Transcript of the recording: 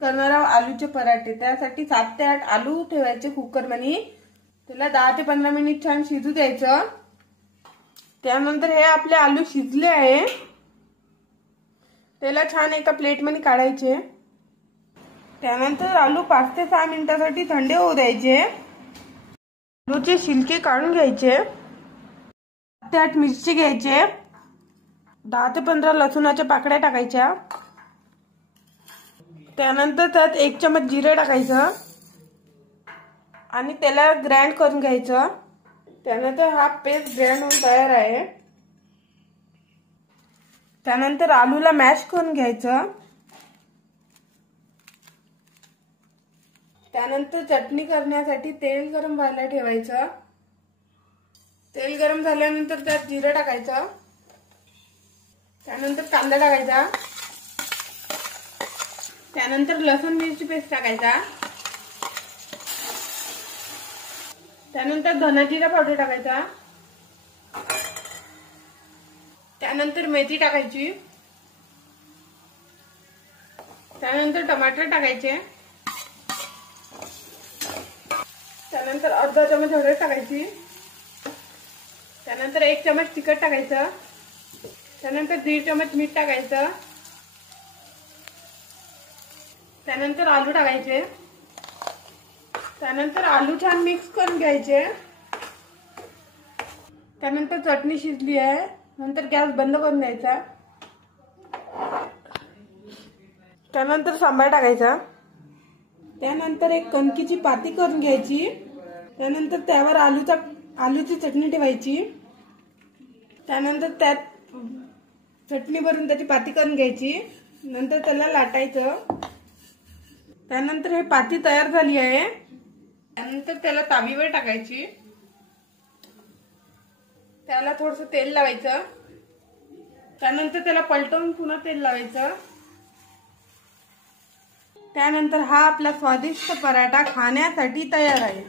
करणार आहोत आलूचे पराठे। त्यासाठी 7 ते 8 आलू ठेवायचे कुकर मध्ये, त्याला 10 ते 15 मिनिट छान शिजू द्यायचं। त्यानंतर हे आपले आलू शिजले आहे, त्याला छान एका प्लेट मध्ये काढायचे। त्यानंतर आलू 5 ते 6 मिनिटांसाठी थंड होऊ द्यायचे। आलूचे छिलके काढून घ्यायचे। 7 ते 8 मिरची घ्यायचे, 10 ते 15 लसूणाच्या पाकळ्या टाकायच्या। त्यानंतर त्यात 1 चमच जिरे टाकायचं आणि त्याला ग्राइंड करून घ्यायचं। त्यानंतर हा पेस्ट ग्राइंड होऊन तयार आहे। त्यानंतर आलूला मॅश करून घ्यायचं। त्यानंतर चटणी करण्यासाठी तेल गरम व्हायला ठेवायचं। तेल गरम झाल्यानंतर त्यात जिरे टाकायचं। त्यानंतर कांदा टाकायचा। त्यानंतर लसूण मिरची पेस्ट टाकायचा। त्यानंतर धना जिरा पावडर टाकायचा। त्यानंतर मेथी टाकायची। त्यानंतर टमाटर टाकायचे। त्यानंतर अर्धा चमच हळद टाकायची। त्यानंतर 1 चमच तिखट टाकायचं। त्यानंतर 1.5 चमच मीठ टाकायचं। त्यानंतर आलू टाकायचे। त्यानंतर आलू छान मिक्स करून घ्यायचे। त्यानंतर चटणी शिजली आहे, नंतर गॅस बंद करून द्यायचा। त्यानंतर सांबार टाकायचा। त्यानंतर एक कणकीची पाती करून घ्यायची। त्यानंतर त्यावर आलूची चटणी ठेवायची। त्यानंतर त्यात चटणी भरून त्याची पाती करून घ्यायची। नंतर त्याला लाटायचं। त्यानंतर हे पाती तयार झाली आहे। त्यानंतर त्याला तावीवर टाकायची। त्याला थोडंसं तेल लावायचं। त्यानंतर त्याला पलटवून पुन्हा तेल लावायचं। त्यानंतर हा आपला स्वादिष्ट पराठा खाण्यासाठी तयार आहे।